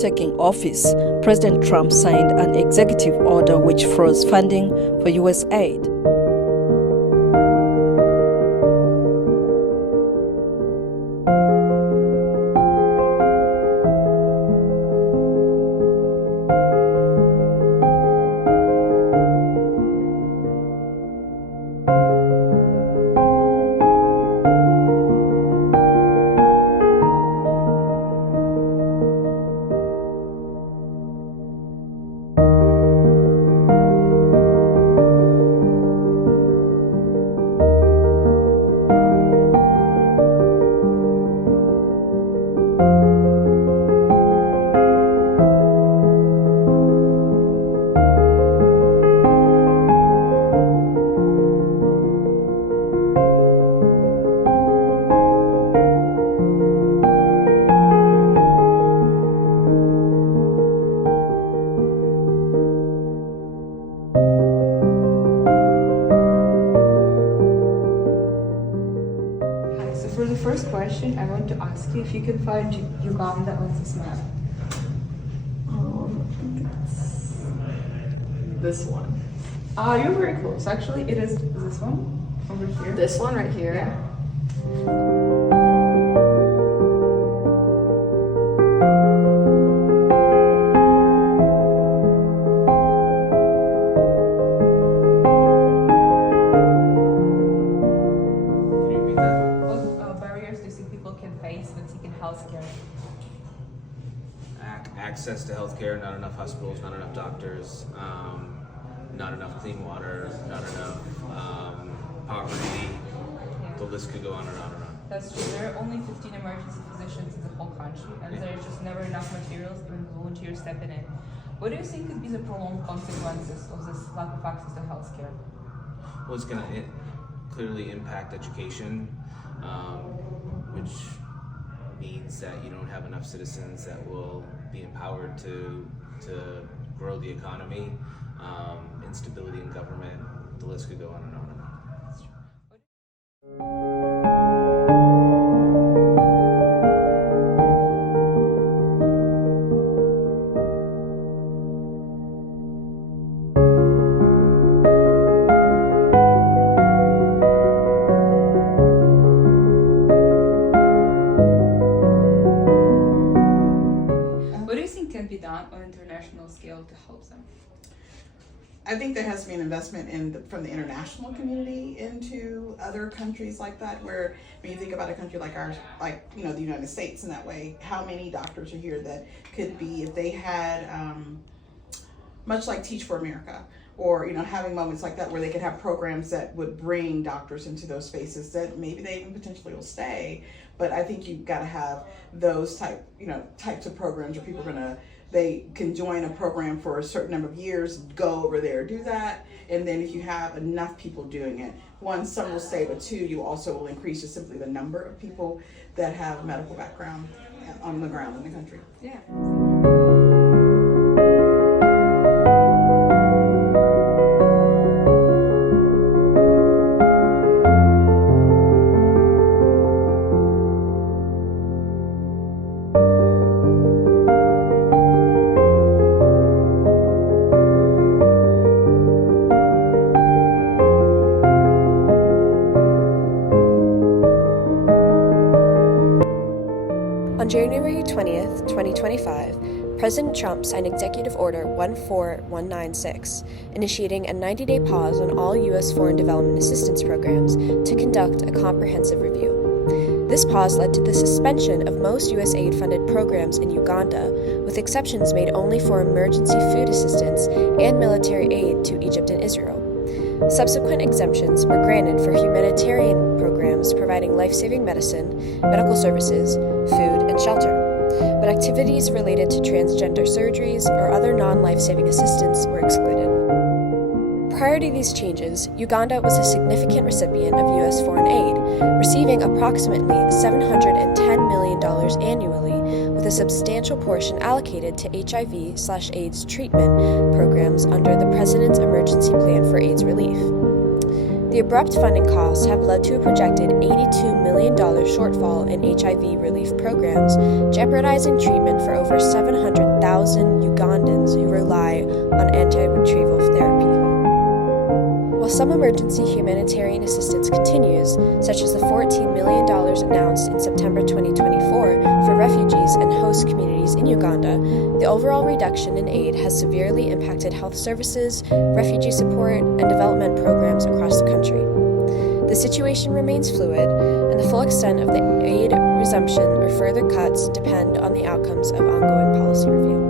taking office, President Trump signed an executive order which froze funding for U.S. aid. For the first question, I want to ask you if you can find Uganda on this map. I think it's this one. You're very close. Actually, it is this one over here. This one right here? Yeah. Healthcare. Access to healthcare, not enough hospitals, not enough doctors, not enough clean water, not enough poverty. The list could go on and on and on. That's true. There are only 15 emergency physicians in the whole country, and there's just never enough materials even volunteers stepping in. What do you think could be the prolonged consequences of this lack of access to healthcare? Well, it's going to clearly impact education, which means that you don't have enough citizens that will be empowered to grow the economy, instability in government, the list could go on and on and on. Can be done on an international scale to help them? I think there has to be an investment from the international community into other countries like that, where when you think about a country like ours, like the United States in that way, how many doctors are here that could be, if they had much like Teach for America, or having moments like that where they could have programs that would bring doctors into those spaces that maybe they even potentially will stay. But I think you've got to have those types of programs where people they can join a program for a certain number of years, go over there, do that, and then if you have enough people doing it, one, some will stay, but two, you also will increase just simply the number of people that have medical background on the ground in the country. Yeah. On January 20th, 2025, President Trump signed Executive Order 14196, initiating a 90-day pause on all U.S. foreign development assistance programs to conduct a comprehensive review. This pause led to the suspension of most U.S. aid-funded programs in Uganda, with exceptions made only for emergency food assistance and military aid to Egypt and Israel. Subsequent exemptions were granted for humanitarian programs providing life-saving medicine, medical services, food, and shelter, but activities related to transgender surgeries or other non-life-saving assistance were excluded. Prior to these changes, Uganda was a significant recipient of U.S. foreign aid, receiving approximately $710 million annually, with a substantial portion allocated to HIV/AIDS treatment programs under the President's Emergency Plan for AIDS Relief. The abrupt funding costs have led to a projected $82 million shortfall in HIV relief programs, jeopardizing treatment for over 700,000 Ugandans who rely on antiretroviral therapy. While some emergency humanitarian assistance continues, such as the $14 million announced in September 2024 for refugees and host communities in Uganda, the overall reduction in aid has severely impacted health services, refugee support, and development programs across the country. The situation remains fluid, and the full extent of the aid resumption or further cuts depend on the outcomes of ongoing policy review.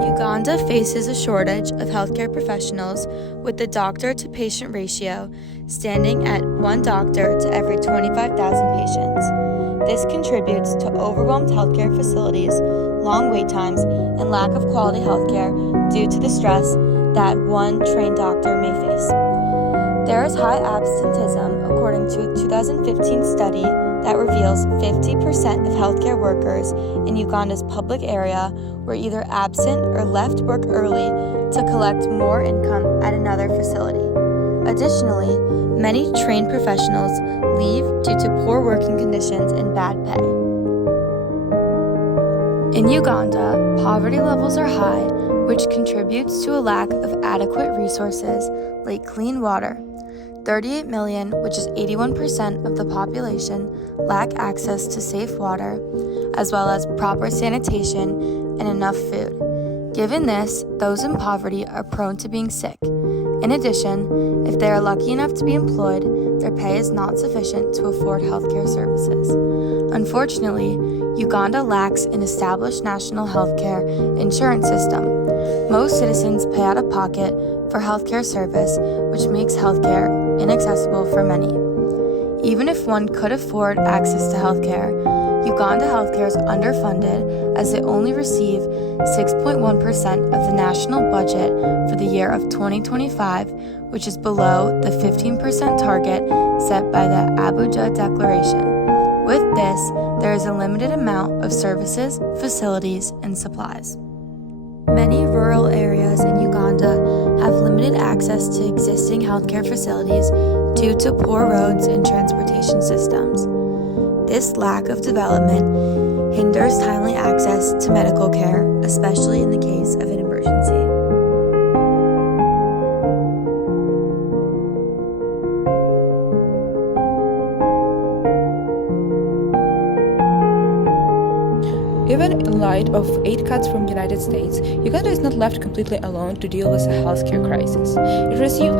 Uganda faces a shortage of healthcare professionals, with the doctor-to-patient ratio standing at 1 doctor to every 25,000 patients. This contributes to overwhelmed healthcare facilities, long wait times, and lack of quality healthcare due to the stress that one trained doctor may face. There is high absenteeism, according to a 2015 study that reveals 50% of healthcare workers in Uganda's public area were either absent or left work early to collect more income at another facility. Additionally, many trained professionals leave due to poor working conditions and bad pay. In Uganda, poverty levels are high, which contributes to a lack of adequate resources like clean water. 38 million, which is 81% of the population, lack access to safe water, as well as proper sanitation and enough food. Given this, those in poverty are prone to being sick. In addition, if they are lucky enough to be employed, their pay is not sufficient to afford healthcare services. Unfortunately, Uganda lacks an established national healthcare insurance system. Most citizens pay out of pocket for healthcare service, which makes healthcare inaccessible for many. Even if one could afford access to healthcare, Uganda healthcare is underfunded as they only receive 6.1% of the national budget for the year of 2025, which is below the 15% target set by the Abuja Declaration. With this, there is a limited amount of services, facilities, and supplies. Many rural areas in Uganda have limited access to existing healthcare facilities due to poor roads and transportation systems. This lack of development hinders timely access to medical care, especially in the case of an emergency. Even in light of aid cuts from the United States, Uganda is not left completely alone to deal with a healthcare crisis. It received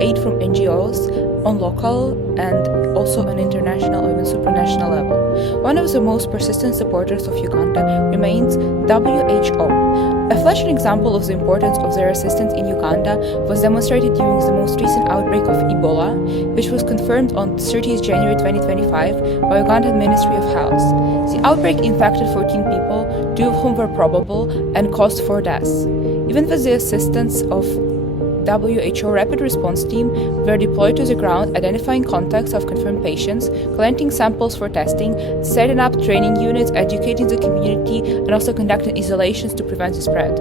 aid from NGOs on local and also on international or even supranational level. One of the most persistent supporters of Uganda remains WHO. A flashing example of the importance of their assistance in Uganda was demonstrated during the most recent outbreak of Ebola, which was confirmed on 30th January 2025 by Ugandan Ministry of Health. The outbreak infected 14 people, 2 of whom were probable, and caused 4 deaths. Even with the assistance of WHO rapid response team were deployed to the ground, identifying contacts of confirmed patients, collecting samples for testing, setting up training units, educating the community, and also conducting isolations to prevent the spread.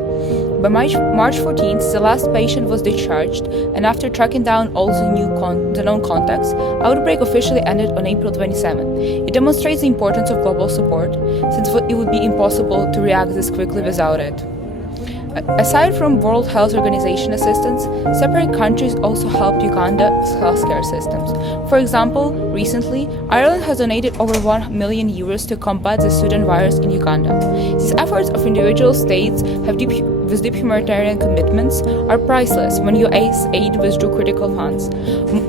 By March 14th, the last patient was discharged, and after tracking down all the known contacts, outbreak officially ended on April 27th. It demonstrates the importance of global support, since it would be impossible to react this quickly without it. Aside from World Health Organization assistance, separate countries also helped Uganda's healthcare systems. For example, recently, Ireland has donated over €1 million to combat the Sudan virus in Uganda. These efforts of individual states with deep humanitarian commitments are priceless when US aid withdrew critical funds.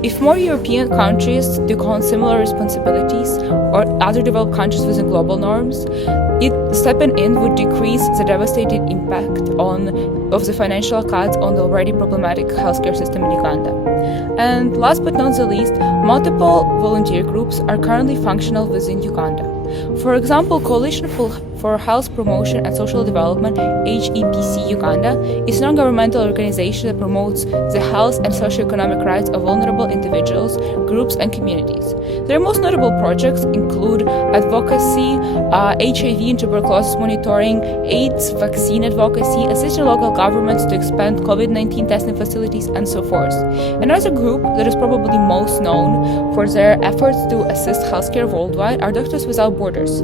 If more European countries took on similar responsibilities, or other developed countries within global norms, stepping in would decrease the devastating impact of the financial cuts on the already problematic healthcare system in Uganda. And last but not the least, multiple volunteer groups are currently functional within Uganda. For example, Coalition for Health Promotion and Social Development, HEPC Uganda, is a non-governmental organization that promotes the health and socioeconomic rights of vulnerable individuals, groups, and communities. Their most notable projects include advocacy, HIV and tuberculosis monitoring, AIDS vaccine advocacy, assisting local governments to expand COVID-19 testing facilities, and so forth. Another group that is probably most known for their efforts to assist healthcare worldwide are Doctors Without Borders.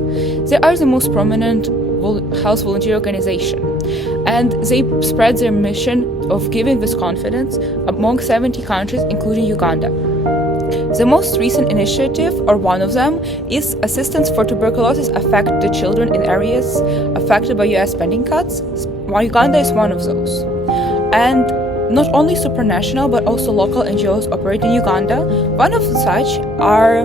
They are the most prominent health volunteer organization, and they spread their mission of giving this confidence among 70 countries, including Uganda. The most recent initiative, or one of them, is assistance for tuberculosis affected children in areas affected by US spending cuts. Uganda is one of those. And not only supranational but also local NGOs operate in Uganda. One of such are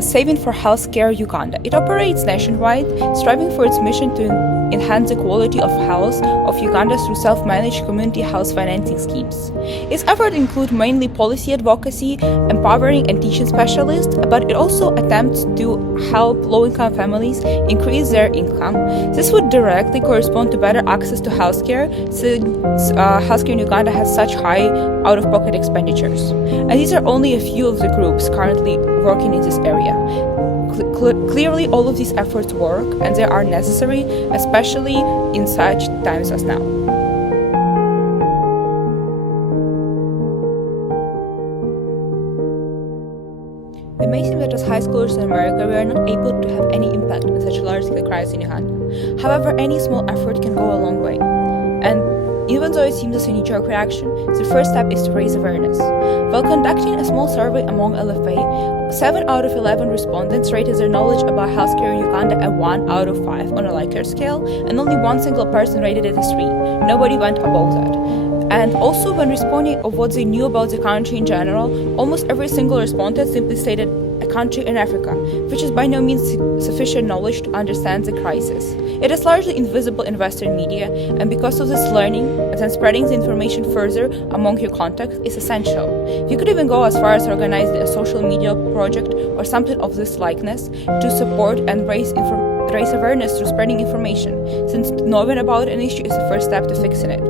Saving for Healthcare Uganda. It operates nationwide, striving for its mission to enhance the quality of health of Uganda through self-managed community health financing schemes. Its efforts include mainly policy advocacy, empowering and teaching specialists, but it also attempts to help low-income families increase their income. This would directly correspond to better access to healthcare, since healthcare in Uganda has such high out-of-pocket expenditures. And these are only a few of the groups currently working in this area. Clearly, all of these efforts work, and they are necessary, especially in such times as now. It may seem that as high schoolers in America, we are not able to have any impact on such a large-scale crisis in Uganda. However, any small effort can go a long way. And even though it seems as a knee-jerk reaction, the first step is to raise awareness. While conducting a small survey among LFA, 7 out of 11 respondents rated their knowledge about healthcare in Uganda a 1 out of 5 on a Likert scale, and only one single person rated it a 3. Nobody went above that. And also, when responding of what they knew about the country in general, almost every single respondent simply stated a country in Africa, which is by no means sufficient knowledge to understand the crisis. It is largely invisible in Western media, and because of this learning, then spreading the information further among your contacts is essential. You could even go as far as organizing a social media project or something of this likeness to support and raise awareness through spreading information, since knowing about an issue is the first step to fixing it.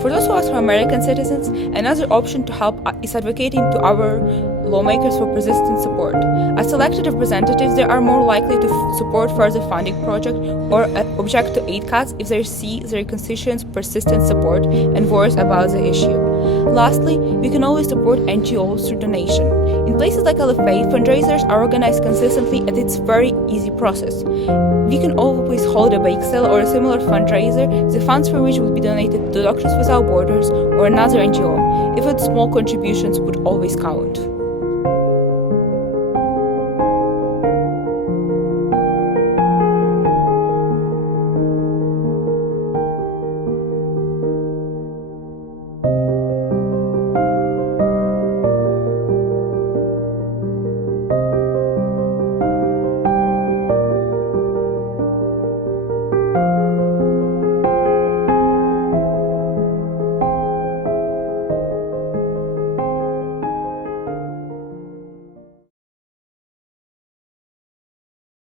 For those of us who are American citizens, another option to help is advocating to our lawmakers for persistent support. As elected representatives, they are more likely to support further funding projects or object to aid cuts if they see their constituents' persistent support and worries about the issue. Lastly, we can always support NGOs through donation. In places like LFA, fundraisers are organized consistently and it's a very easy process. We can always hold a bake sale or a similar fundraiser, the funds for which would be donated to Doctors Without Borders or another NGO. Even small contributions would always count.